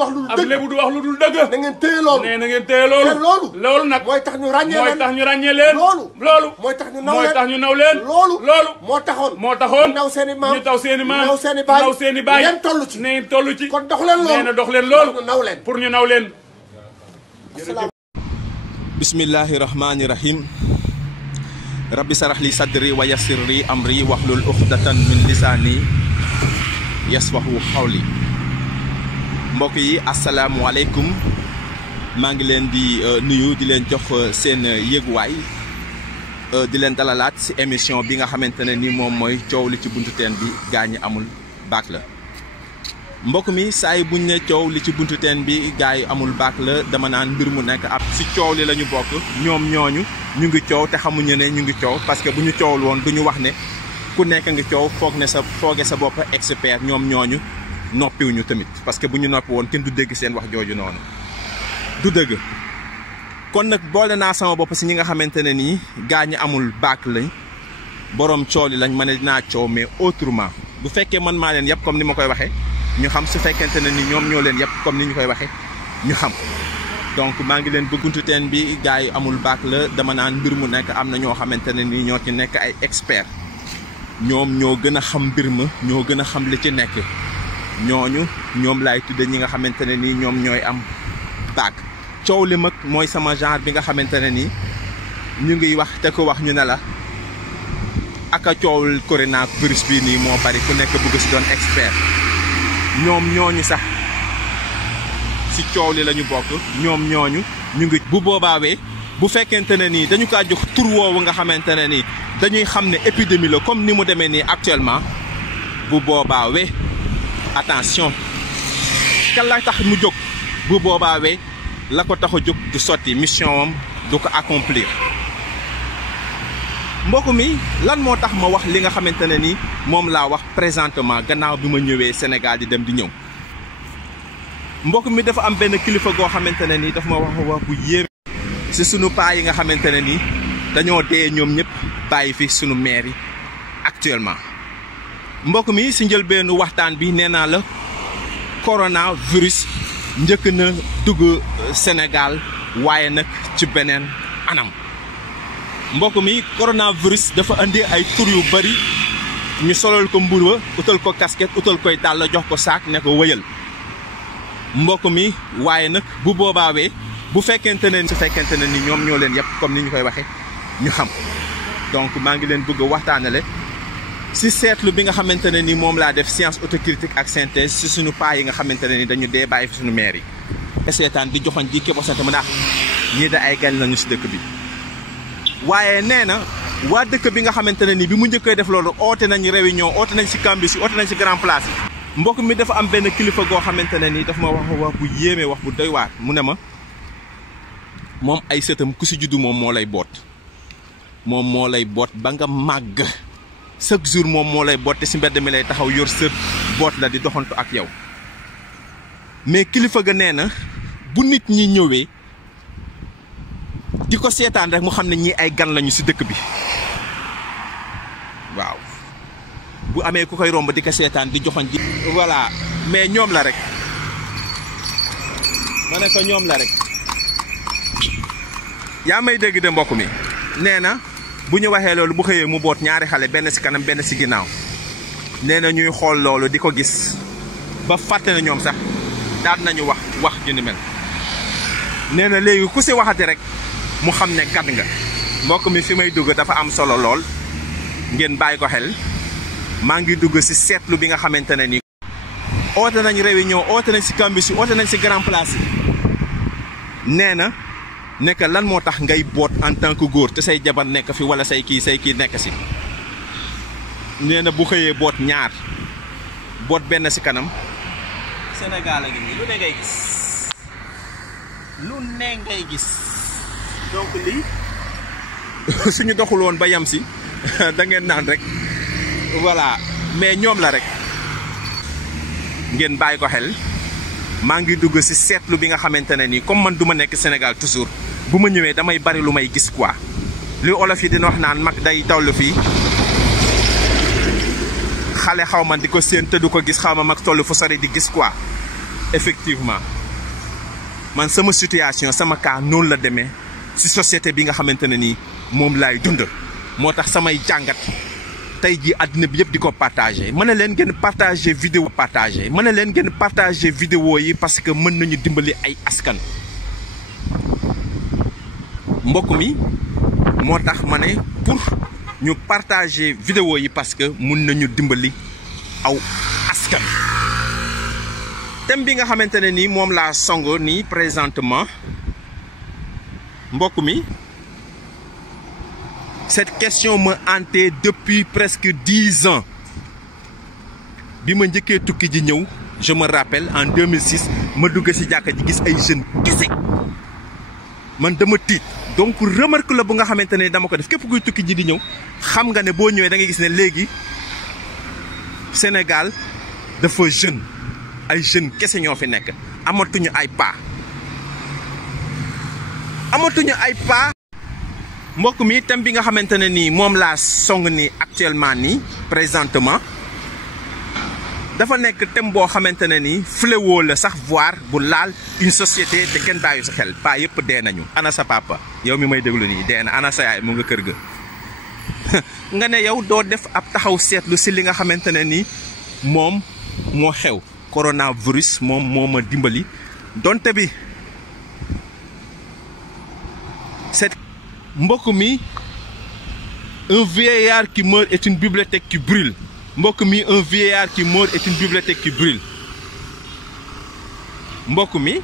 wax lu dul dëgg ab lébu du wax lu dul dëgg. na ngeen téye loolu nee na ngeen téye loolu. te loolu. loolu nag mooy tax ñu ràññee leen loolu. mooy tax ñu naw mooy leen tax ñu naw leen. loolu. loolu moo taxoon. ñu naw seen i maam ñu taw seen i maam naw seen i baay naw seen i baay. ngeen toll ci. nee ngeen toll ci. kon dox leen loolu nee na dox leen loolu. pour ñu naw leen. pour ñu naw leen. bismillahi rahmani rahim rabbi sarax li sadri wa yassir li amri waxlul uxdatan min lisaani yasfahu xawli. mbokk yi asalaamualeykum maa ngi leen di nuyu di leen jox seen yëguwaay di leen dalalaat ci émission bi nga xamante ne ni moom mooy coow li ci buntu teen bi gaañi amul baak la. mbokk mi saa yi buñ ne coow li ci buntu teen bi gaa yi amul baak la dama naan mbir mu nekk ab ci coow li la ñu bokk. ñoom ñooñu ñu ngi coow te xamuñu ne ñu ngi coow parce que bu ñu coowul woon du ñu wax ne ku nekk ngi coow fooge sa bopp expert. ñoom ñooñu noppiwuñu tamit parce que bu ñu noppi woon kenn du dégg seen wax jooju noonu du dëgg. kon nag boole naa sama bopp si ñi nga xamante ne nii gaa ñi amul baak lañ borom coow li lañ ma ne dinaa coow mais autrement bu fekkee man maa leen yëpp comme ni ma koy waxee. ñu xam su fekkente ne ni ñoom ñoo leen yëpp comme ni ñu koy waxee ñu xam donc maa ngi leen bëgguntu teen bi gars yi amul baak la dama naan mbir mu nekk am na ñoo xamante ne ni ñoo ci nekk ay expert ñoom ñoo gën a xam mbir ma ñoo gën a xam li ci nekk ñoom laay tudde ñi nga xamante ne ni ñoom ñooy am baak. coow li mag mooy sama genre bi nga xamante ne ni ñu ngi wax te ko wax ñu ne la aka coowul coronavirus bii nii moo bari ku nekk bëgg si doon expert. ñoom ñooñu sax ci coow li la ñu bokk ñoom ñooñu ñu ngi bu boobaawee bu fekkente ne nii dañu kaa jox tur woowu nga xamante ne nii dañuy xam ne épidémie la comme ni mu demee nii actuellement bu boobaawee attention kan la tax mu jóg bu boobaawee la ko tax a jóg du sotti mission am du ko accomplir. mbokk mi lan moo tax ma wax li nga xamante ne ni moom laa wax présentement gannaaw bi ma ñëwee Sénégal di dem di ñëw mbokk mi dafa am benn kilifa goo xamante ne ni dafa ma wax bu yéeme si sunu paa yi nga xamante ne ni dañoo dee ñoom ñëpp bàyyi fi sunu maire yi actuellement. mbokk mi si njëlbeenu waxtaan bi nee naa la coronavirus njëkk na dugg Sénégal waaye nag ci beneen anam. mbokk mi coronavirus dafa andi ay tur yu bari ñu solal ko mburu utal ko casquette utal koy dàll jox ko saak ne ko wëyal mbokk mi waaye nag bu boobaawee bu fekkente ne su fekkente ne ni ñoom ñoo leen yëpp comme ni ñu koy waxee ñu xam donc maa ngi leen bëgg a waxtaanale si seetlu bi nga xamante ne ni moom laa def science autocritique ak synthèse si suñu paa yi nga xamante ne ni dañu dee bàyyi fi suñu maire yi. seetaan di joxoñ di képosante mën a ñii da ay gañ lañu si dëkk bi. waaye nee na waa dëkk bi nga xamante ne ni bi mu njëkkee def loolu oote nañ réunion oote nañ si campus yi oote nañ si grand place yi. mbokk mi dafa am benn kilifa goo xamante ne ni dafa ma wax bu yéeme wax bu doy waar mu ne ma moom ay sëtam ku si juddu moom moo lay boot ba nga màgg chaque jour moom moo lay boot te si mbedd mi lay taxaw yor sët boot la di doxantu ak yow mais kilifa ga nee na bu nit ñi ñëwee. di ko seetaan rek mu xam ne ñii ay gan lañu ci dëkk bi waaw bu amee ku koy romb di ko seetaan di joxoñ di voilà mais ñoom la rek ma ne ko ñoom la rek yaa may dégg de mbokk mi nee na bu ñu waxee loolu bu xëyee mu boot ñaari xale benn ci kanam benn ci ginnaaw nee na ñuy xool loolu di ko gis ba fàtte na ñoom sax daal nañu wax ju ni mel nee na léegi ku ci waxati rek mu xam ne kat nga mbokk mi fi may dugg dafa am solo lool ngeen bàyyi ko xel maa ngi dugg ci seetlu bi nga xamante ne ni oote nañ réunion oote nañ ci campus yi oote nañ ci grand place yi nee na nekk lan moo tax ngay boot en tant que góor te say jabar nekk fi walla say kii nekk ci nee na bu xëyee boot ñaar boot benn ci kanam Sénégal a ngi nii lu ne ngay gis donc lii suñu doxul woon ba yam si da ngeen naan rek voilà mais ñoom la rek ngeen bàyyi ko xel maa ngi dugg ci seetlu bi nga xamante ne nii comme man du ma nekk Sénégal toujours bu ma ñëwee damay bari lu may gis quoi li olof yi dina wax naan mag day tawlu fii xale xaw ma di ko séen te du ko gis xaw ma mag toll fu sori di gis quoi effectivement man sama situation sama cas noonu la demee ci société bi nga xamante ne nii moom laay dund moo tax samay jàngat tey jii àddina bi yëpp di ko partagé mën na leen ngeen partagé vidéo vidéo yi parce que mën nañu dimbali ay askan mbokk mi moo tax ma ne pour ñu partagé vidéo yi parce que mun nañu dimbali aw askan thème bi nga xamante ne nii moom laa songo nii présentement mbokk mi cette question me hantait depuis presque 10 ans bi ma njëkkee tukki ji ñëw je me rappelle en 2006 ma dugg ci jàkka ji gis ay jeunes kese man dama tiit donc remarque la bu nga xamante ne dama ko def képp kuy tukki ji di ñëw xam nga ne boo ñëwee da ngay gis ne léegi Sénégal dafa jeune ay jeunes kese ñoo fi nekk amatuñu ay pas mbokk mi thème bi nga xamante ne nii moom laa song ni actuellement nii présentement dafa nekk thème boo xamante ne nii fléau la sax voire bu laal une société te kenn bàyyi sa xel paa yëpp dee nañu. ana sa papa yow mi may déglu nii dee na ana sa yaay mu nga kër ga nga ne yow doo def ab taxaw seetlu si li nga xamante ne nii moom moo xew coronavirus moom moo ma dimbali donte bi mbokk mi un vieillard qui meurt est une bibliothèque qui brûle mbokk mi un vieillard qui meurt est une bibliothèque qui brûle mbokk mi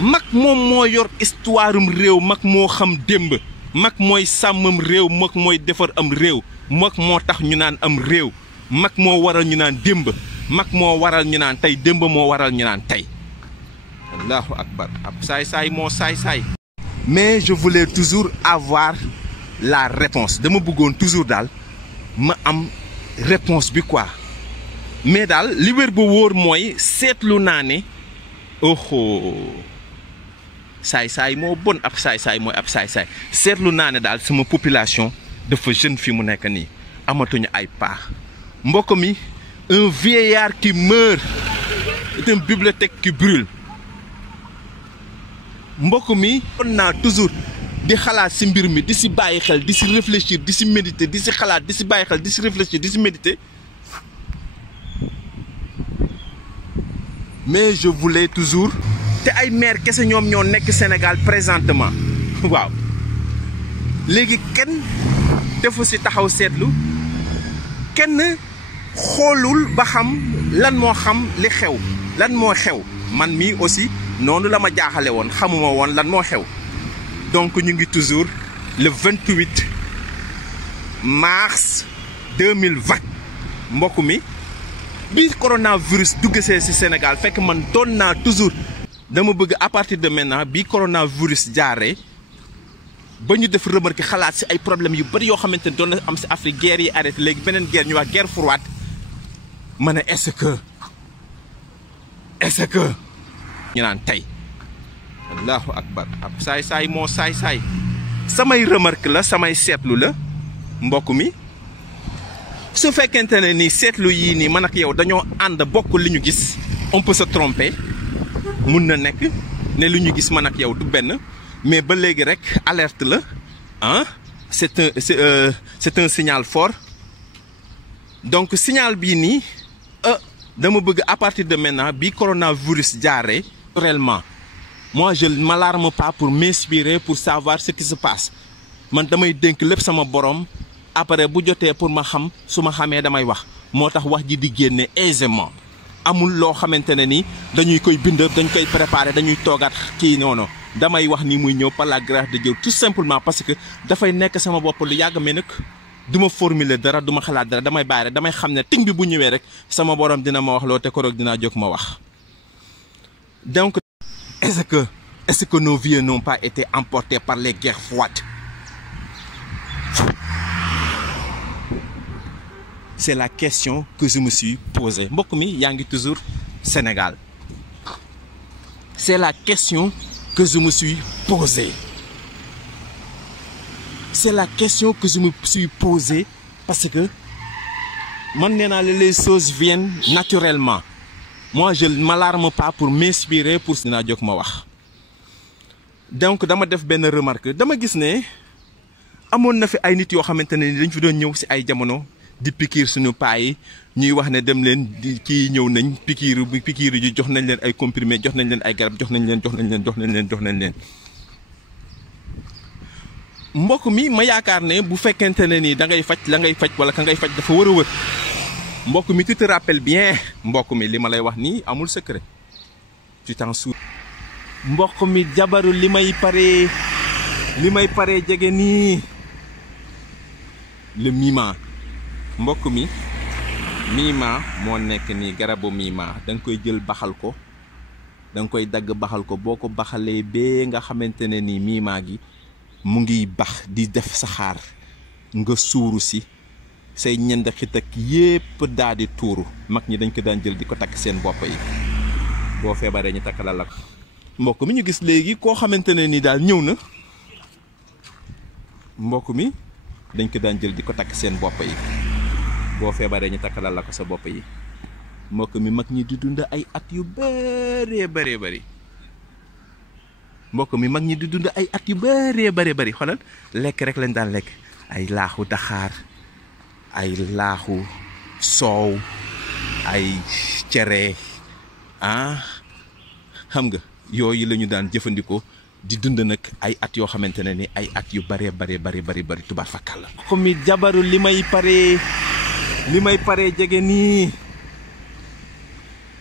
mag moom moo yor histoire am réew mag moo xam démb mag mooy sàmmam réew mag mooy defar am réew mag moo tax ñu naan am réew mag moo waral ñu naan démb mag moo waral ñu naan tey démb moo waral ñu naan tey allahu akbar ab saay-saay moo saay-saay mais je voulais toujours avoir la réponse dama bëggoon toujours daal ma am réponse bi quoi mais daal li wér ba wóor mooy seetlu naa ne saay-saay moo bon ab saay-saay mooy ab saay-saay seetlu naa ne daal sama population dafa jeune fi mu nekk nii amatuñu ay pas mbokk mi un vieillard qui meurt est une bibliothèque qui brûle mbokk mi kon naa toujours di xalaat ci mbir mi di ci bàyyi xel di ci réfléchir di ci méditer di ci xalaat di ci bàyyi xel di ci réfléchir di ci méditer mais je voulais toujours te ay maire kese ñoom ñoo nekk Sénégal présentement waaw léegi kenn defu ci taxaw seetlu kenn xoolul ba xam lan moo xam li xew lan moo xew man mii aussi noonu la ma jaaxale woon xamuma woon lan moo xew donc ñu ngi toujours le 28 mars 2020 mbokk mi bi coronavirus duggsee ci Sénégal fekk man doon naa toujours dama bëgg à partir de maintenant bi coronavirus jaaree ba ñu def remarque xalaat ci ay problèmes yu bari yoo xamante ne doon na am ci Afrique guerre yi arrêté léegi beneen guerre ñu wax guerre froide ma ne est-ce que ñu naan tey allahu akbar ab saay-saay moo saay-saay samay remarque la samay seetlu la mbokk mi su fekkente ne ni seetlu yii nii man ak yow dañoo ànd bokk li ñu gis on peut se tromper mun na nekk ne li ñu gis man ak yow du benn mais ba léegi rek alerte la ah c'est un signal fort donc signal bii nii dama bëgg à partir de maintenant bi coronavirus jaaree réellement moi je m'alarme pas pour m'inspirer pour savoir ce qui se passe man damay dénk lépp sama borom après bu jotee pour ma xam su ma xamee damay wax moo tax wax ji di génne aisément amul loo xamante ne ni dañuy koy bind dañ koy préparer dañuy toogaat kii noonu damay wax ni muy ñëw par la grâce de Dieu tout simplement parce que dafay nekk sama bopp lu yàgg mais nag du ma formuler dara du ma xalaat dara damay bàyyi rek damay xam ne ting bi bu ñëwee rek sama borom dina ma wax loo te koroog dinaa jóg ma wax. donc est-ce que nos vieux n'ont pas été emportés par les guerres froides? C'est la question que je me suis posée. mbokk mi yaa ngi toujours Sénégal. C'est la question que je me suis posée. C'est la question que je me suis posée parce que man nee naa les choses viennent naturellement moi je m'alarme pas pour m'inspirer pour dinaa jóg ma wax. Donc dama def benn remarque dama gis ne amoon na fi ay nit yoo xamante ne ni dañ fi doon ñëw si ay jamono di pikiir suñu paa yi ñuy wax ne dem leen di kii ñëw nañ pikiir yi jox nañ leen ay comprimé jox nañ leen ay garab jox nañ leen. mbokk mi ma yaakaar ne bu fekkente ne ni da ngay faj la ngay faj wala ka ngay faj dafa war a wër mbokk mi tu te rappelles bien mbokk mi li ma lay wax nii amul secret tu t'en souviens. mbokk mi jabaru li may paree jege nii le mima mbokk mi mima moo nekk nii garabu mima da nga koy jël baxal ko da nga koy dagg baxal ko boo ko baxalee bee nga xamante ne nii mima gi mu ngi bax di def saxaar nga suuru si say ñend xit ak yépp daal di tuuru mag ñi dañ ko daan jël di ko takk seen bopp yi boo feebaree ñu takkalal la ko mbokk mi ñu gis léegi koo xamante ne ni daal ñëw na mbokk mi dañ ko daan jël di ko takk seen bopp yi boo feebaree ñu takkalal la ko sa bopp yi mbokk mi mag ñi di dund ay at yu bëree bëri mbokk mi mag ñi di dund ay at yu bëree bëri xoolal lekk rek lañ daan lekk ay laaxu daxaar ay laaxu soow ay cere xam nga yooyu la ñu daan jëfandikoo di dund nag ay at yoo xamante ne ni ay at yu bëree bëri tubaar fakkal la. mbokk mi jabaru li may paree jege nii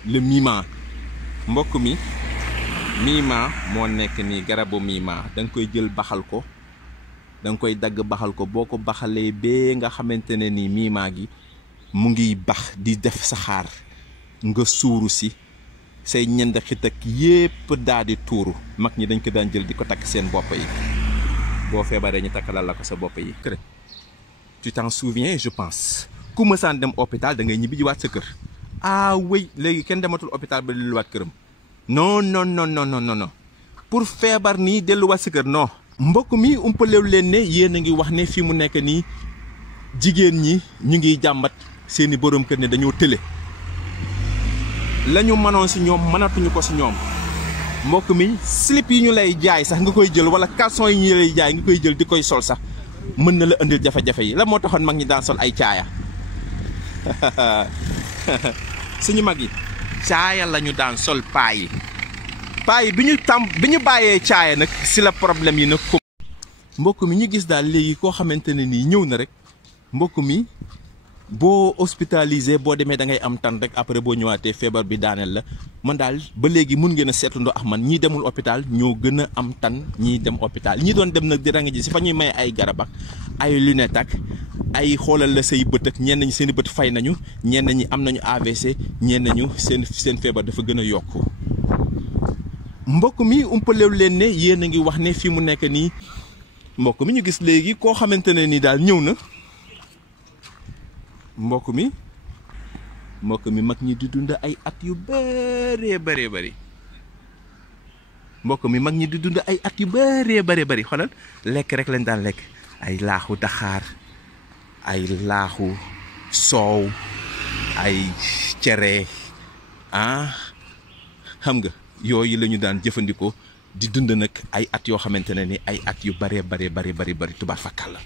le mima mbokk mi. mima moo nekk nii garabu mima da nga koy jël baxal ko da nga koy dagg baxal ko boo ko baxalee bee nga xamante ne nii mima gi mu ngi bax di def saxaar nga suuru si say ñend xit ak yépp daal di tuuru mag ñi dañ ko daan jël di ko takk seen bopp yi boo feebaree ñu takkalal la ko sa bopp yi. tu t'en souviens je pense ku mësaan dem hôpital da ngay ñibbi ji waat sa kër wéy léegi kenn dematul hôpital ba delluwaat këram. non pour feebar nii delluwaat sa kër non. mbokk mi umpalew leen ne yéen a ngi wax ne fi mu nekk nii jigéen ñi ñu ngi jàmbat seeni borom kër ne dañoo tële la ñu mënoon si ñoom mënatuñu ko si ñoom mbokk mi slip yi ñu lay jaay sax nga koy jël wala caleçon yi ñu lay jaay nga koy jël di koy sol sax mën na la indil jafe-jafe yi la moo taxoon mag ñi daan sol ay caaya suñu mag yi caaya la ñu daan sol paa yi bi ñu bàyyee caaya nag si la problème yi nag ko mbokk mi ñu gis daal léegi koo xamante ne nii ñëw na rek mbokk mi boo hospitalisé boo demee da ngay am tan rek après boo ñëwaatee feebar bi daaneel la man daal ba léegi mun ngeen a seetlu ak man ñii demul hôpital ñoo gën a am tan ñii dem hôpital ñii doon dem nag di rang ji si fa ñuy may ay garab ak ay lunette ak ay xoolal la say bët ak ñenn ñi seen i bët fay nañu ñenn ñi am nañu AVC ñenn ñu seen feebar dafa gën a yokku mbokk mi umpalew leen ne yéen a ngi wax ne fi mu nekk nii mbokk mi ñu gis léegi koo xamante ne ni daal ñëw na mbokk mi mag ñi di dund ay at yu bëree bëri mbokk mi mag ñi di dund ay at yu bëree bëri xoolal lekk rek lañ daan lekk ay laaxu daxaar ay laaxu soow ay cere xam nga yooyu la ñu daan jëfandikoo di dund nag ay at yoo xamante ne ni ay at yu bëree bëri tubaar fakkal la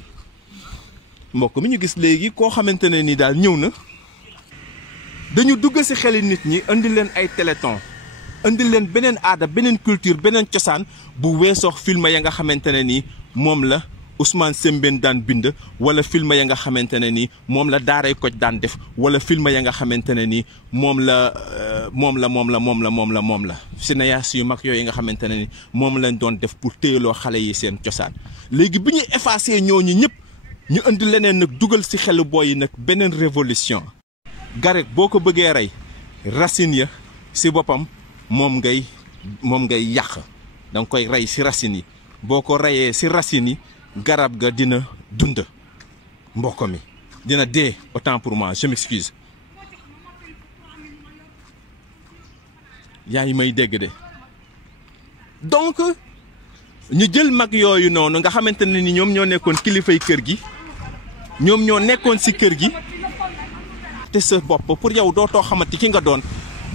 mbokk mi ñu gis léegi koo xamante ne ni daal ñëw na dañu dugg ci xeli nit ñi indi leen ay téléthon indi leen beneen aada beneen culture beneen cosaan bu weesoox film ya nga xamante ne ni moom la Ousmane Sembène daan bind wala film ya nga xamante ne ni moom la Daaray Kocc daan def wala film ya nga xamante ne ni moom la cinéaste yu mag yooyu nga xamante ne ni moom lañ doon def pour téyeloo xale yi seen cosaan léegi bi ñuy effacé ñooñu ñëpp ñu indi leneen nag dugal ci xelu booy yi nag beneen révolution garek boo ko bëggee rey racine ya ci boppam moom ngay yàq da nga koy rey ci racine yi boo ko reyee ci racine yi garab ga dina dund mbokk mi dina dee autant pour moi je m'excuse yaa ngi may dégg de donc ñu jël mag yooyu noonu nga xamante ne ni ñoom ñoo nekkoon kilifay kër gi ñoom ñoo nekkoon ci kër gi te sa bopp pour yow dootoo xamante ki nga doon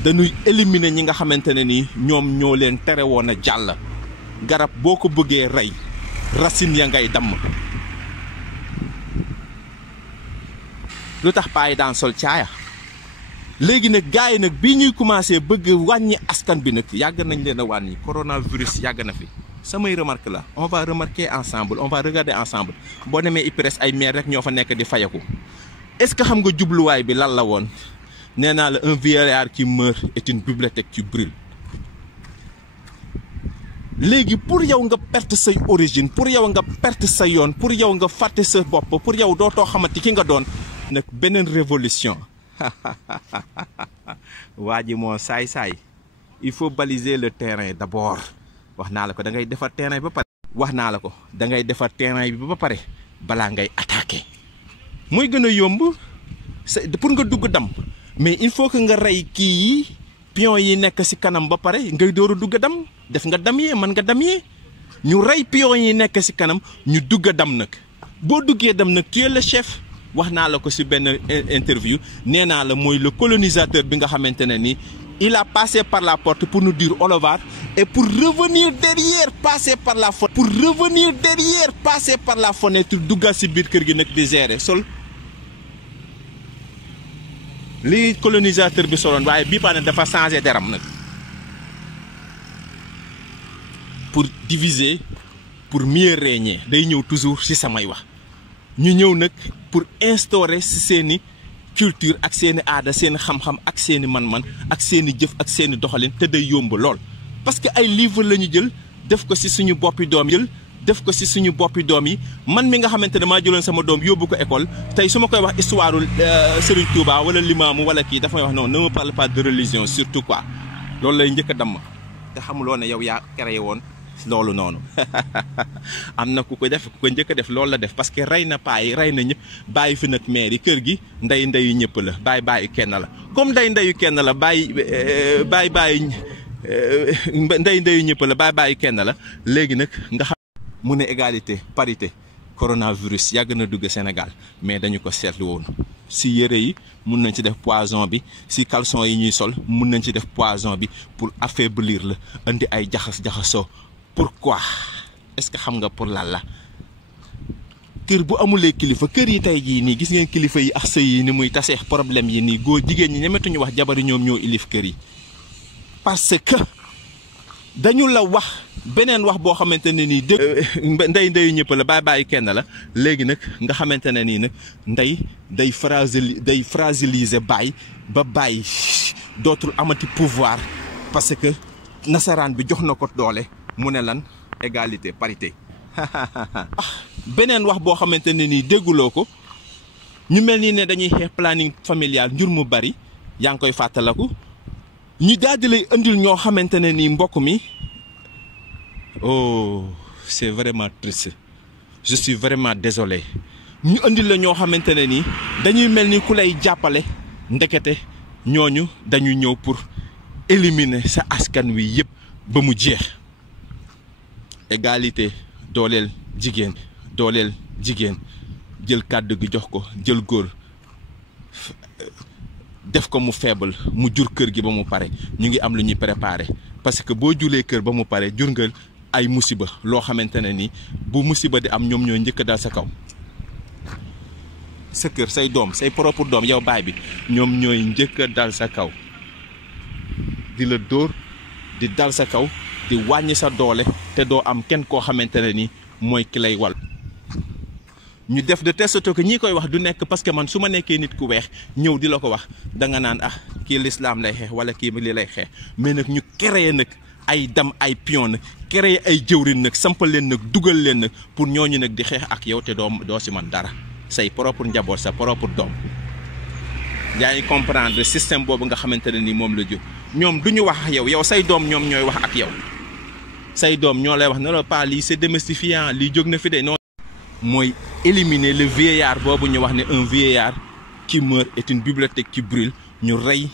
dañuy éliminer ñi nga xamante ne ni ñoom ñoo leen tere woon a jàll. garab boo ko bëggee rey racine ya ngay damm. lu tax paa yi daan sol caaya léegi nag gars yi nag bii ñuy commencé bëgg wàññi askan bi nag yàgg nañ leen a wàññi coronavirus yàgg na fi. samay remarque la on va remarquer ensemble on va regarder ensemble boo demee IPRES ay maire rek ñoo fa nekk di fayaku est-ce que xam nga jubluwaay bi lan la woon nee naa la un vieillard qui meurt est une bibliothèque qui brûle. léegi pour yow nga perte say origine pour yow nga perte sa yoon pour yow nga fàtte sa bopp pour yow dootoo xamante ki nga doon nag beneen révolution waa ji moo saay-saay il faut baliser le terrain d'abord. wax naa la ko da ngay defar terrain ba pare. wax naa la ko da ngay defar terrain bi ba pare balaa ngay attaquer mooy gën a yomb pour nga dugg dam mais il faut que nga rey kii yi pion yi nekk ci kanam ba pare ngay door a dugg dam def nga damier mën nga damier ñu rey pion yi nekk ci kanam ñu dugg dam nag boo duggee dam nag tu es le chef. wax naa la ko ci benn interview nee naa la mooy le colonisateur bi nga xamante ne ni il a passé par la porte pour nous dire au revoir et pour revenir derrière passer par la fenêtre. pour revenir derrière passer par la fenêtre duggal ci biir kër gi nag di gérer sol li colonisateur bi soloon waaye bii paa ne dafa changé deram nag pour diviser pour mieux régner day ñëw toujours ci samay wax ñu ñëw nag pour instaurer ci seeni culture ak seeni aada seeni xam-xam ak seeni man-man ak seeni jëf ak seeni doxalin te day yomb lool parce que ay livre la ñu jël def ko ci suñu boppi doom yi man mi nga xamante ne maa jëloon sama doom yóbbu ko école tey su ma koy wax histoire Serigne Touba wala Limaamu wala kii dafa may wax non ne me parle pas de religion surtout quoi loolu lay njëkk a damm te xamuloo ne yow yaa créé woon loolu noonu am na ku ko njëkk a def loolu la def parce que rey na paa yi rey na ñëpp bàyyi fi nag maire yi kër gi ndeyu ñëpp la bàyyi kenn la comme ndeyu kenn la bàyyi ndeyu ñëpp la bàyyi kenn la léegi nag nga xam mu ne égalité parité coronavirus yàgg na dugg Sénégal mais dañu ko seetlu woon si yére yi mun nañ ci def poison bi si caleçon yi ñuy sol mun nañ ci def poison bi pour affaiblir la indi ay jaxasoo pourquoi est-ce que xam nga pour lan la kër bu amulee kilifa kër yi tey jii nii gis ngeen kilifa yi ak sëy yi ni muy tasee problème yi nii góor jigéen ñi ñemetuñu wax jabari ñoom ñoo ilif kër yi parce que dañu la wax beneen wax boo xamante ne nii ndeyu ñëpp la bàyyi kenn la léegi nag nga xamante ne nii nag day fragiliser baay ba baay dootul amati pouvoir parce que nasaraan bi jox na ko doole mu ne lan égalité parité beneen wax boo xamante ne nii dégguloo ko ñu mel nii ne dañuy xeex planning familial njur mu bari yaa ngi koy fàttaliku ñu daal di lay indil ñoo xamante ne nii mbokk mi oh c'est vraiment triste je suis vraiment désolé ñu indil la ñoo xamante ne nii dañuy mel ni ku lay jàppale ndekete ñooñu dañuy ñëw pour éliminer sa askan wi yëpp ba mu jeex égalité dooleel jigéen jël kàddu gi jox ko jël góor def ko mu faible mu jur kër gi ba mu pare ñu ngi am lu ñuy préparer parce que boo julee kër ba mu pare jur nga ay musiba loo xamante ne ni bu musiba di am ñoom ñoo njëkk dal sa kaw sa kër say doom say propre doom yow baay bi ñoom ñooy njëkk a dal sa kaw di la dóor di dal sa kaw di wàññi sa doole te doo am kenn koo xamante ne ni mooy ki lay wal ñu def de telle sorte que ñi koy wax du nekk parce que man su ma nekkee nit ku weex ñëw di la ko wax danga naan ah kii lislaam lay xeex wala kii li lay xeex mais nag ñu créer nag ay dam ay pion nag créer ay jëwrin nag sampal leen nag dugal leen nag pour ñooñu nag di xeex ak yow te doo si man dara say propre njaboot sa propre doom yaa ngi comprendre système boobu nga xamante ne ni moom la jóg ñoom du ñu wax ak yow say doom ñoom ñooy wax ak yow say doom ñoo lay wax ne la pas lii c'est démystifiant lii jóg na fi de non mooy éliminer le vieillard boobu ñu wax ne un vieillard qui meurt est une bibliothèque qui brûle ñu rey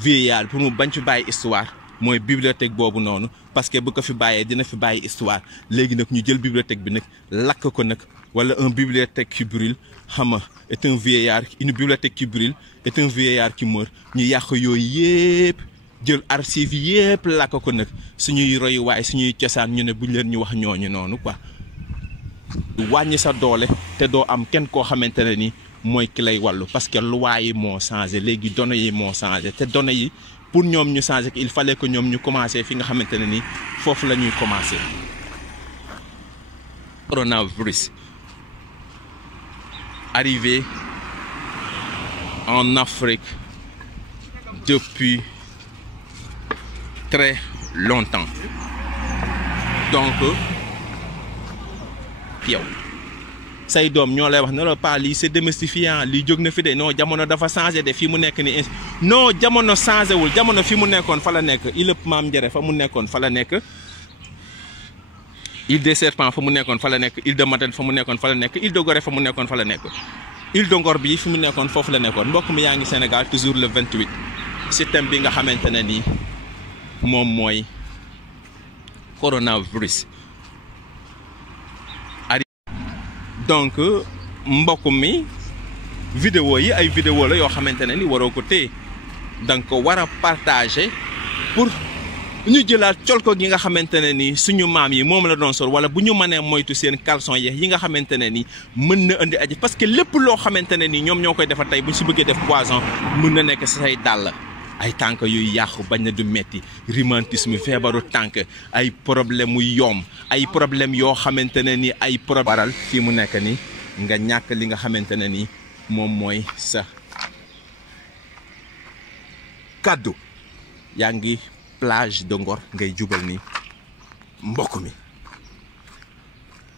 vieillard pour mu bañ fi bàyyi histoire mooy bibliothèque boobu noonu parce que bu ko fi bàyyee dina fi bàyyi histoire léegi nag ñu jël bibliothèque bi nag lakk ko nag wala un bibliothèque qui brûle xam nga est un vieillard une bibliothèque qui brûle est un vieillard qui meurt ñu yàq yooyu yëpp jël archive yépp lakk ko nag suñuy royuwaay suñuy cosaan ñu ne buñ leen ñu wax ñooñu noonu quoi. wàññi sa doole te doo am kenn koo xamante ne ni mooy ki lay wàllu parce que loi yi moo changé léegi données yi moo changé te données yi pour ñoom ñu changé il fallait que ñoom ñu commencé fi nga xamante ne ni foofu la ñuy commencé. Coronavirus arrivé en Afrique depuis très longtemps donc yow say doom ñoo lay wax ne la pas lii c'est démystifiant lii jóg na fi de non jamono dafa changé de fii mu nekk ni non jamono changé wul jamono fi mu nekkoon fa la nekk il maam njëre fa mu nekkoon fa la nekk Île des Serpents fa mu nekkoon fa la nekk Île de Madène fa mu nekkoon fa la nekk Île de Gorée fa mu nekkoon fa la nekk Île de Ngor bi fi mu nekkoon foofu la nekkoon mbokk mi yaa ngi Sénégal toujours le 28 système bi nga xamante ne nii moom mooy coronavirus. donc mbokk mi vidéo yi ay vidéo la yoo xamante ne ni waroo ko téye da nga ko war a partager pour ñu jëlaat colko gi nga xamante ne ni suñu maam yi moom la doon sol wala bu ñu mënee moytu seen caleçon yi nga xamante ne ni mën na indi aji parce que lépp loo xamante ne ni ñoom ñoo koy defar tey bu ñu si bëggee def poison mën na nekk say dàll ay tànk yuy yàqu bañ na du metti rhumatisme feebaru tànk ay problème mu yoom ay problème yoo xamante ne ni ay waral fii mu nekk ni nga ñàkk li nga xamante ne ni moom mooy sa kaddu yaa ngi plage de Ngor ngay jubal ni mbokk mi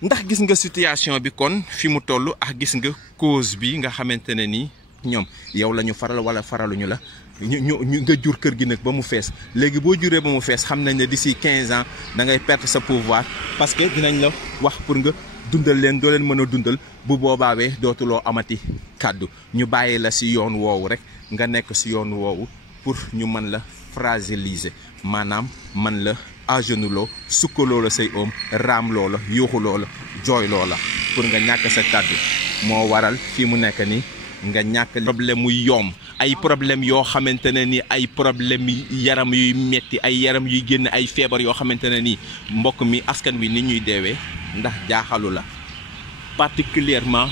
ndax gis nga situation bi kon fi mu toll ak gis nga cause bi nga xamante ne ni ñoom yow la ñu faral wala faraluñu la ñu nga jur kër gi nag ba mu fees léegi boo juree ba mu fees xam nañ ne d'ici 15 ans da ngay perdre sa pouvoir parce que dinañ la wax pour nga dundal leen doo leen mën a dundal bu boobaawee dootuloo amati kàddu ñu bàyyi la si yoon woowu rek nga nekk si yoon woowu pour ñu mën la fragiliser maanaam man la agenoulo sukkaloo la say oom raam loola yuuxu loola jooy loola pour nga ñàkk sa kàddu moo waral fii mu nekk ni nga ñàkk problème muy yoom ay problème yoo xamante ne ni ay problème yaram yuy metti ay yaram yuy génn ay feebar yoo xamante ne ni mbokk mi askan wi ni ñuy deewee ndax jaaxalu la particulièrement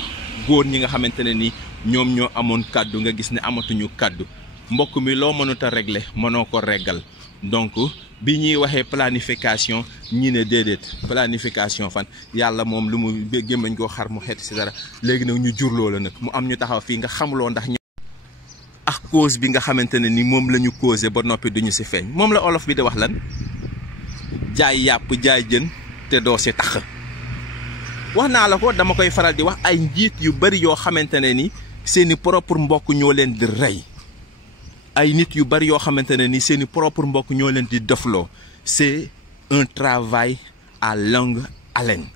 góor ñi nga xamante ne ni ñoom ñoo amoon kàddu nga gis ne amatuñu kàddu mbokk mi loo mënut a régler mënoo ko reggal donc bi ñuy waxee planification ñi ne déedéet planification fan yàlla moom lu mu gémmañ koo xar mu xeet si dara léegi nag ñu jurloo la nag mu am ñu taxaw fii nga xamuloo ndax ak cause bi nga xamante ne ni moom la ñu causé ba noppi duñu si feeñ moom la olof bi di wax lan jaay yàpp jaay jën te doo si tax wax naa la ko dama koy faral di wax ay njiit yu bari yoo xamante ne ni seeni propre mbokk ñoo leen di rey ay nit yu bari yoo xamante ne ni seeni propre mbokk ñoo leen di dofloo c'est un travail à longue haleine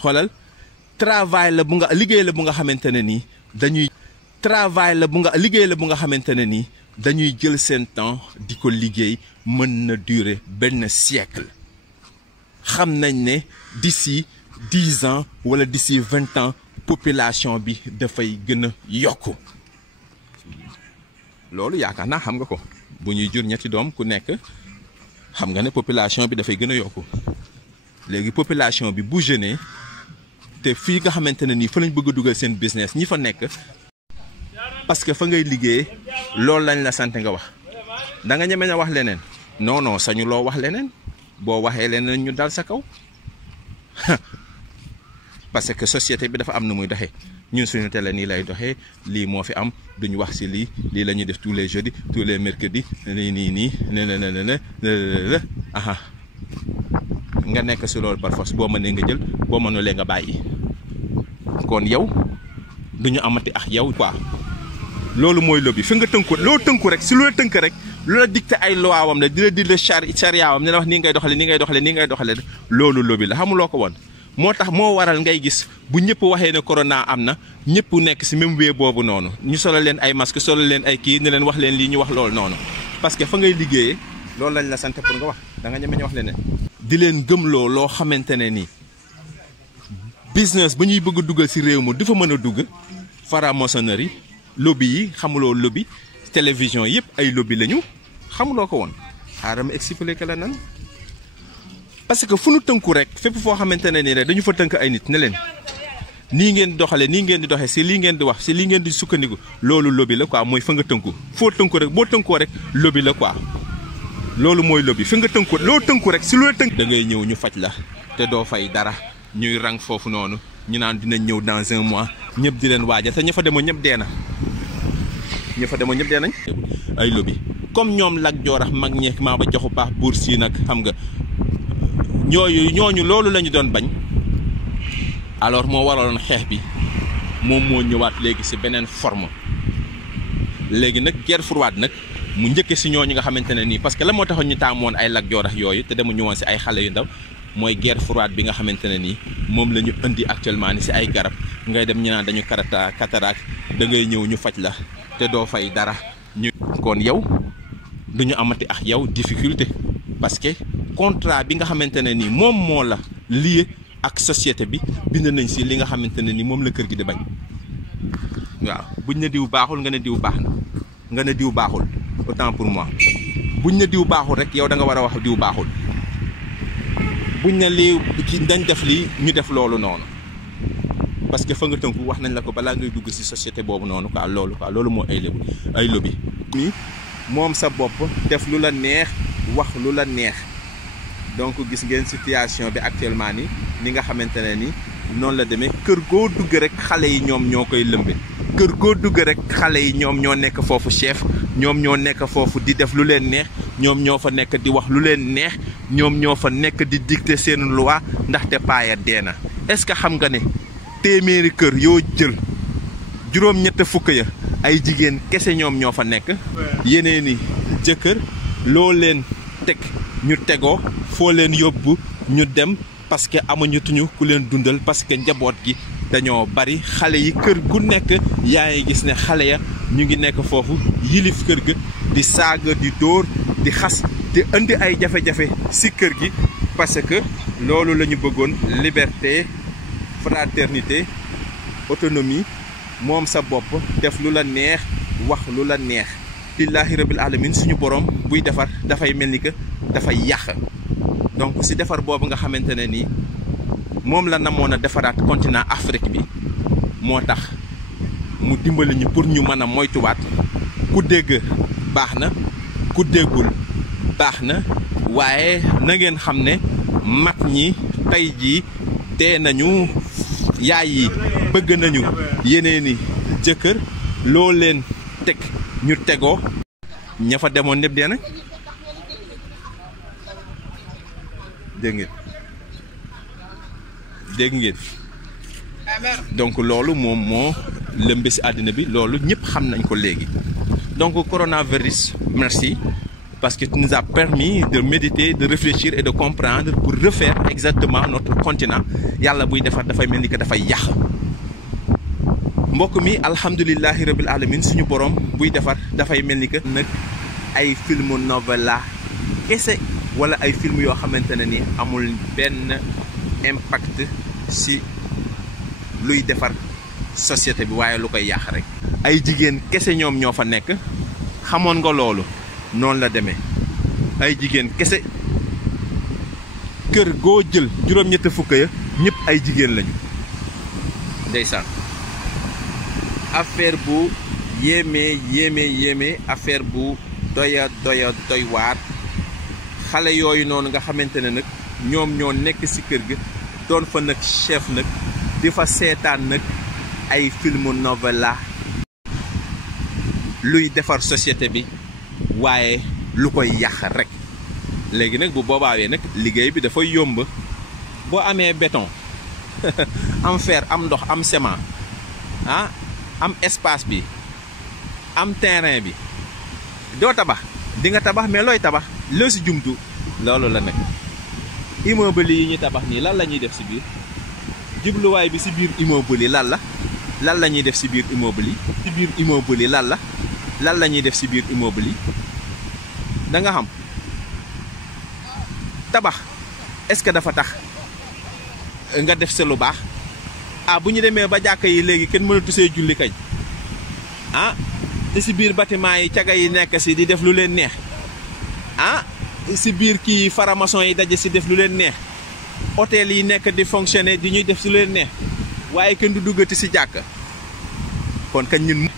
xoolal travail la bu nga liggéey la bu nga xamante ne ni dañuy travail la bu nga liggéey la bu nga xamante ne ni dañuy jël seen temps di ko liggéey mën na durer benn siècle xam nañ ne d'ici 10 ans wala d'ici 20 ans population bi dafay gën a yokku loolu yaakaar naa xam nga ko bu ñuy jur ñetti doom ku nekk xam nga ne population bi dafay gën a yokku léegi population bi bu jeune te fii nga xamante ne nii fa lañ bëgg a dugal seen business ñi fa nekk parce que fa ngay liggéey loolu lañ la sant nga wax da nga ñeme na wax leneen non non sañu loo wax leneen boo waxee leneen ñu dal sa kaw parce que société bi dafa am na muy doxee ñun suñu télé nii lay doxee lii moo fi am duñu wax ci lii la ñuy def tous les jeudis tous les mercredis nii ne aha nga nekk ci loolu par force boo mënee nga jël boo mënulee nga bàyyi kon yow duñu amati ak yow quoi loolu mooy lobby fi nga tënku loo tënku rek si loo tënk rek loola dicté ay loi wam la di la di charia wam ne la wax nii ngay doxale nii ngay doxale nii ngay doxale loolu lobby la xamuloo ko woon moo tax moo waral ngay gis bu ñëpp waxee ne corona am na ñëpp nekk si même wee boobu noonu ñu solo leen ay masque solo leen ay kii ne leen wax leen lii ñu wax loolu noonu parce que fa ngay liggéeyee loolu lañ la sant pour nga wax da nga ñeme ñu wax leneen di leen gëmloo loo xamante ne nii business ba ñuy bëgg a dugal si réew mi du fa mën a dugg franc-maçonnerie lobby yi xamuloo lobby télévision yëpp ay lobby lañu xamuloo ko woon xaaral ma expliquer la nan parce que fu nu tënku rek fépp foo xamante ne nii rek dañu fa tënk ay nit ne leen nii ngeen di doxalee nii ngeen di doxee si lii ngeen di wax si lii ngeen di sukkandiku loolu lobby la quoi mooy fa nga tënku foo tënku rek boo tënkoo rek lobby la quoi loolu mooy lobby fi nga tënku loo tënku rek si loo tënk. da ngay ñëw ñu faj la te doo fay dara ñuy rang foofu noonu ñu naan dinañ ñëw dans un mois ñëpp di leen waajal te ña fa demoon ñëpp dee na ña fa demoon ñëpp dee nañ. ay lobby comme ñoom Lat Joor ak mag ñeek maa ba joxu baax buur sii nag xam nga ñooñu loolu la ñu doon bañ. alors moo waraloon xeex bi moom moo ñëwaat léegi ci beneen forme léegi nag guerre froide nag mu njëkke ci ñooñu nga xamante ne nii parce que la moo taxoon ñu taamoon ay Lat Joor ak yooyu te demu ñu woon ci ay xale yu ndaw mooy guerre froide bi nga xamante ne nii moom la ñu indi actuellement ni ci ay garab ngay dem ñu naan dañu cataracte da ngay ñëw ñu faj la te doo fay dara ñu kon yow duñu amati ak yow difficulté parce que contrat bi nga xamante ne nii moom moo la lié ak société bi bind nañ ci li nga xamante ne ni moom la kër gi di bañ waaw buñ ne diw baaxul nga ne diw baax na nga ne diw baaxul autant pour moi buñ ne diw baaxul rek yow da nga war a wax diw baaxul buñ ne lii ci dañ def lii ñu def loolu noonu parce que fa nga tënku wax nañ la ko balaa ngay dugg ci société boobu noonu quoi loolu moo ay lobby mi moom sa bopp def lu la neex wax lu la neex donc gis ngeen situation bi actuellement ni nga xamante ne ni noonu la demee kër goo dugg rek xale yi ñoom ñoo koy lëmbe kër goo dugg rek xale yi ñoom ñoo nekk foofu chef ñoom ñoo nekk foofu di def lu leen neex ñoom ñoo fa nekk di wax lu leen neex ñoom ñoo fa nekk di dicter seen loi ndaxte paaya dee na est-ce que xam nga ne téeméeri kër yoo jël juróom-ñett fukk ya ay jigéen kese ñoom ñoo fa nekk yeneen ni jëkkër loo leen teg ñu tegoo foo leen yóbbu ñu dem parce que amuñu tuñu ku leen dundal parce que njaboot gi dañoo bari xale yi kër gu nekk yaa ngi gis ne xale ya ñu ngi nekk foofu yilif kër ga di saaga di dóor di xas di indi ay jafe-jafe ci kër gi parce que loolu la ñu bëggoon liberté fraternité autonomie moom sa bopp def lu la neex wax lu la neex billaahi rabbil alamin suñu borom buy defar dafay mel ni que dafay yàq donc ci defar boobu nga xamante ne nii moom la namoon a defaraat continent Afrique bi moo tax mu dimbali ñu pour ñu mën a moytuwaat ku dégg baax na ku déggul baax na waaye na ngeen xam ne mag ñi tey jii dee nañu yaay yi bëgg nañu yeneeni jëkkër loo leen teg ñu tegoo ña fa demoon ñëpp dee nañ dégg ngeen donc loolu moom moo lëmbe ci àddina bi loolu ñëpp xam nañ ko léegi donc coronavirus merci parce que tu nous as permis de méditer de réfléchir et de comprendre pour refaire exactement notre continent yàlla buy defar dafay mel ni que dafay yàq mbokk mi alhamdulillahi rabbil alamin suñu borom buy defar dafay mel ni que nag ay film novella kese wala ay film yoo xamante ne ni amul benn impact ci luy defar société bi waaye lu koy yàq rek ay jigéen kese ñoom ñoo fa nekk xamoon nga loolu noonu la demee ay jigéen kese kër goo jël juróom-ñett fukk ya ñëpp ay jigéen lañu ndeysaan affaire bu yéeme affaire bu doy waar xale yooyu noonu nga xamante ne nag ñoom ñoo nekk ci kër ga doon fa nag chef nag di fa seetaan nag ay film novella luy defar société bi waaye lu koy yàq rek léegi nag bu boobaawee nag liggéey bi dafay yomb boo amee béton am fer am ndox am ciment am espace bi am terrain bi doo tabax di nga tabax mais looy tabax loo ci jumtu loolu la nag immeuble yi ñu tabax nii lan la ñuy def ci biir jubluwaay bi ci biir immeuble yi lan la ñuy def ci biir immeuble yi ci biir immeuble yi lan la ñuy def ci biir immeuble yi da nga xam tabax est-ce que dafa tax nga def sa lu baax bu ñu demee ba jàkka yi léegi kenn mënatu see julli kañ si biir bâtiment yi caga yi nekk si di def lu leen neex ah si biir kii faramason yi daje si def lu leen neex hôtel yi nekk di fonctionner di ñuy def si lu leen neex waaye kenn du duggati si jàkka kon kañ ñun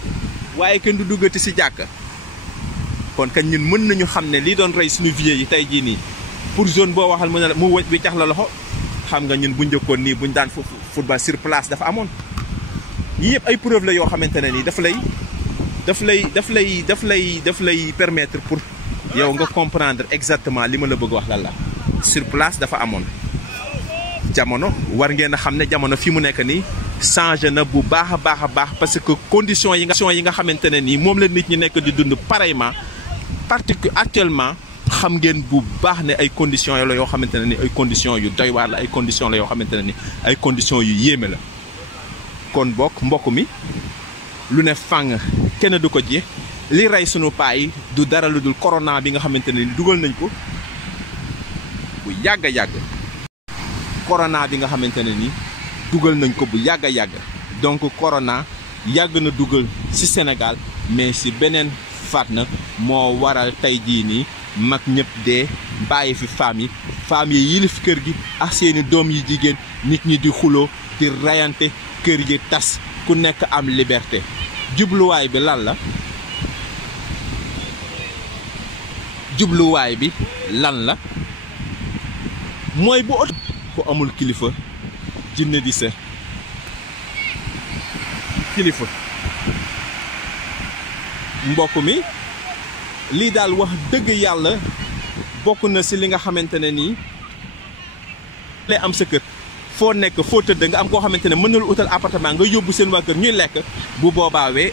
kon kañ ñun mën nañu xam ne lii doon rey suñu vieux yi tey jii nii pour zone boo waxal mën na mu wëj bi cax la loxo xam nga ñun bu njëkkoon nii buñ daan football sur place dafa amoon yii yëpp ay preuve la yoo xamante ne nii daf lay permettre pour yow nga comprendre exactement li ma la bëgg wax lan la sur place dafa amoon jamono war ngeen a xam ne jamono fi mu nekk nii changé na bu baax a baax parce que conditions yi nga xamante ne nii moom la nit ñi nekk di dund pareillement actuellement xam ngeen bu baax ne ay conditions la yoo xamante ne ni ay conditions yu doy waar la ay conditions la yoo xamante ne ni ay conditions yu yéeme la kon bokk mbokk mi lu ne fàng kenn du ko ji li rey sunu paa yi du dara lu dul corona bi nga xamante ne ni dugal nañ ko bu yàgg a yàgg corona bi nga xamante ne ni dugal nañ ko bu yàgg a yàgg donc corona yàgg na dugal ci Sénégal mais ci beneen faat na moo waral tey jii nii mag ñëpp dee bàyyi fi femmes yi yilif kër gi ak seeni doom yi jigéen nit ñi di xuloo di rayante kër gi tas ku nekk am liberté jubluwaay bi lan la mooy bu oto ku amul kilifa jinne di sa kilifa mbokk mi lii daal wax dëgg yàlla bokk na ci li nga xamante ne nii lay am sa kër foo nekk foo tëdd nga am koo xamante ne mën na lu utal appartement nga yóbbu seen waa kër ñuy lekk bu boobaawee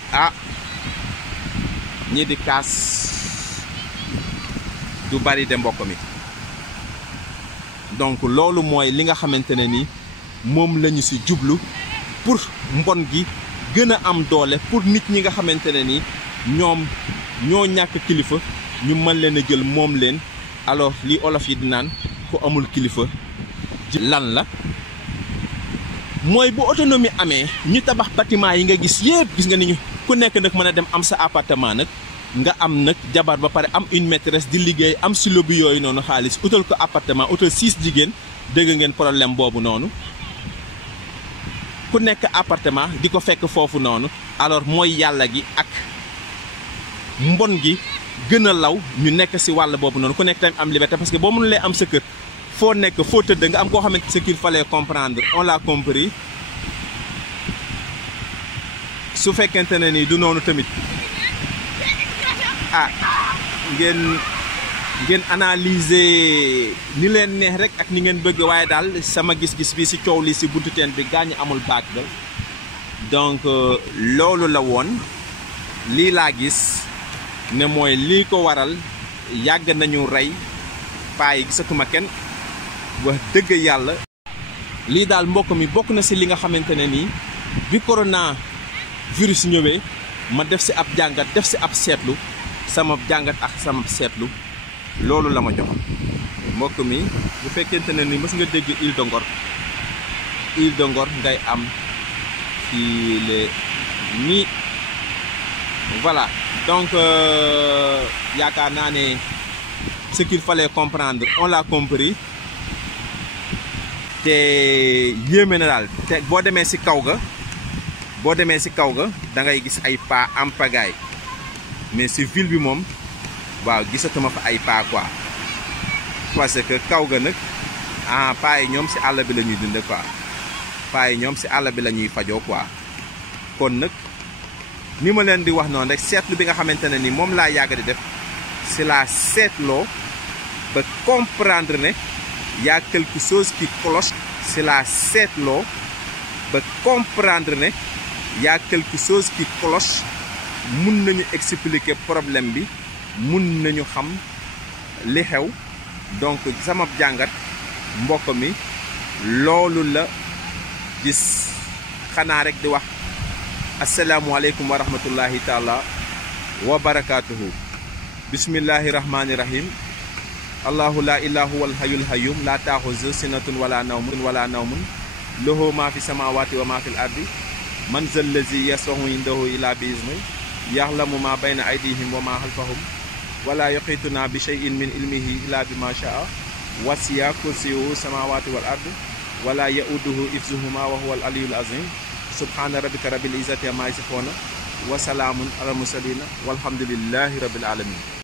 ñi di kaas du bari de mbokk mi donc loolu mooy li nga xamante ne ni moom lañu ci jublu pour mbon gi gën a am doole pour nit ñi nga xamante ne ni ñoom ñoo ñàkk kilifa ñu mën leen a jël moom leen alors li olof yi di naan ku amul kilifa lan la mooy bu autonomie amee ñu tabax bâtiment yi nga gis yépp gis nga ni ñu ku nekk nag mën a dem am sa appartement nag nga am nag jabar ba pare am une maîtresse di liggéey am si lobby yooyu noonu xaalis utal ko appartement utal 6 jigéen dégg ngeen problème boobu noonu ku nekk appartement di ko fekk foofu noonu alors mooy yàlla gi ak mbon gi gën a law ñu nekk si wàll boobu noonu ku nekk tamit am liberté parce que boo mënulee am sa kër foo nekk foo tëdd nga am koo xamante ce qu'il fallait comprendre on l'a compris su fekkente ne ni du noonu tamit ngeen analyser ni leen neex rek ak ni ngeen bëgg waaye daal sama gis-gis bi ci coow li ci buntu teen bi gaañu amul baat ba donc loolu la woon lii laa gis ne mooy lii ko waral yàgg nañu rey paa yi gisatuma kenn wax dëgg yàlla lii daal mbokk mi bokk na ci li nga xamante ne nii bi corona virus ñëwee ma def ci ab jàngat def ci ab seetlu sama jàngat ak sama seetlu loolu la ma jox mbokk mi bu fekkente ne ni mës nga dégg Île de Ngor ngay am ci les ni voilà donc yaakaar naa ne ce qu'il fallait comprendre on l'a compris te yéeme na daal te boo demee ci kaw ga da ngay gis ay pas en pagaille mais ci ville bi moom waaw gisatuma fa ay pas quoi parce que kaw ga nag pas yi ñoom ci àll bi la ñuy dunde quoi pas yi ñoom ci àll bi la ñuy fajoo quoi kon nag ni ma leen di wax noonu rek seetlu bi nga xamante ne ni moom laa yàgg di def c'est la seetloo ba comprendre ne y a quelque chose qui cloche c'est la seetloo ba comprendre ne y a quelque chose qui cloche mun nañu expliquer problème bi mun nañu xam li xew donc sama jàngat mbokk mi loolu la gis xanaa rek di wax asalaamualeykum wa rahmatullahi taala wa barakaatuhu bismillahi rahmani rahim allahu la ilaha wal hayyul hayyum la taaxuzu sinatun wala nawmun lahu ma fi samawati wa ma fil ardi man zal lazi yaswahu indahu ila bi izni yaxlamu ma bayna aydihim wa ma xalfahum wala yuxiituna bi shay'in min ilmihi illa bima shaa wasi'a kursiyuhu samawati wal ard wala yauduhu ifzuhuma wa huwa al aliyul azim subhana rabbika rabbil izzati amma yasifuna wa salaamun ala mursalina walhamdulillahi rabbil alamin